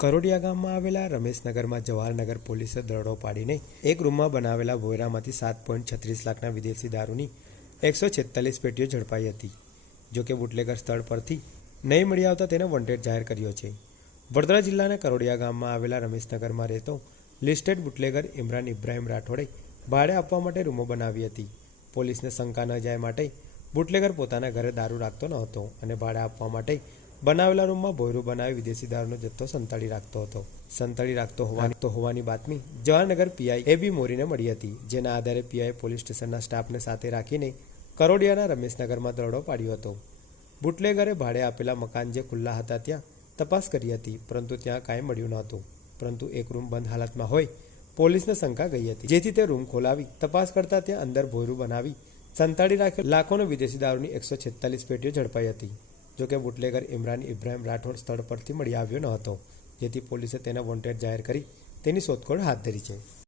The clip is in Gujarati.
કરોડિયા ગામમાં આવેલા રમેશનગરમાં જવાહરનગર પોલીસે દરોડો પાડીને એક રૂમમાં બનાવેલા ભોયરામાંથી સાત પોઈન્ટ છત્રીસ લાખના વિદેશી દારૂની એકસો છેતાલીસ પેટીઓ ઝડપાઈ હતી. જોકે બુટલેગર સ્થળ પરથી નહીં મળી આવતા તેને વોન્ટેડ જાહેર કર્યો છે. વડોદરા જિલ્લાના કરોડિયા ગામમાં આવેલા રમેશનગરમાં રહેતો લિસ્ટેડ બુટલેગર ઇમરાન ઇબ્રાહિમ રાઠોડે ભાડે આપવા માટે રૂમો બનાવી હતી. પોલીસને શંકા ન જાય માટે બુટલેગર પોતાના ઘરે દારૂ રાખતો ન હતો અને ભાડે આપવા માટે બનાવેલા રૂમમાં ભોયરું બનાવી વિદેશી દારૂનો જથ્થો સંતાડી રાખતો હતો. સંતાડી રાખતો હોવાની તો હોવાની બાતમી જવાહરનગર પીઆઈ એ મોરીને મળી હતી, જેના આધારે પીઆઈ પોલીસ સ્ટેશનના સ્ટાફને સાથે રાખીને કરોડિયાના રમેશનગરમાં દરોડો પાડ્યો હતો. બુટલેગરે ભાડે આપેલા મકાન જે ખુલ્લા હતા ત્યાં તપાસ કરી હતી, પરંતુ ત્યાં કાંઈ મળ્યું ન હતું પરંતુ એક રૂમ બંધ હાલતમાં હોય પોલીસને શંકા ગઈ હતી. જેથી તે રૂમ ખોલાવી તપાસ કરતા ત્યાં અંદર ભોયરું બનાવી સંતાડી રાખેલ લાખોનો વિદેશી દારૂની એકસો છેતાલીસ પેટીઓ ઝડપાઈ હતી. જોકે બુટલેગર ઇમરાન ઇબ્રાહિમ રાઠોડ સ્થળ પરથી મળી આવ્યો ન હતો, જેથી પોલીસે તેને વોન્ટેડ જાહેર કરી તેની શોધખોળ હાથ ધરી છે.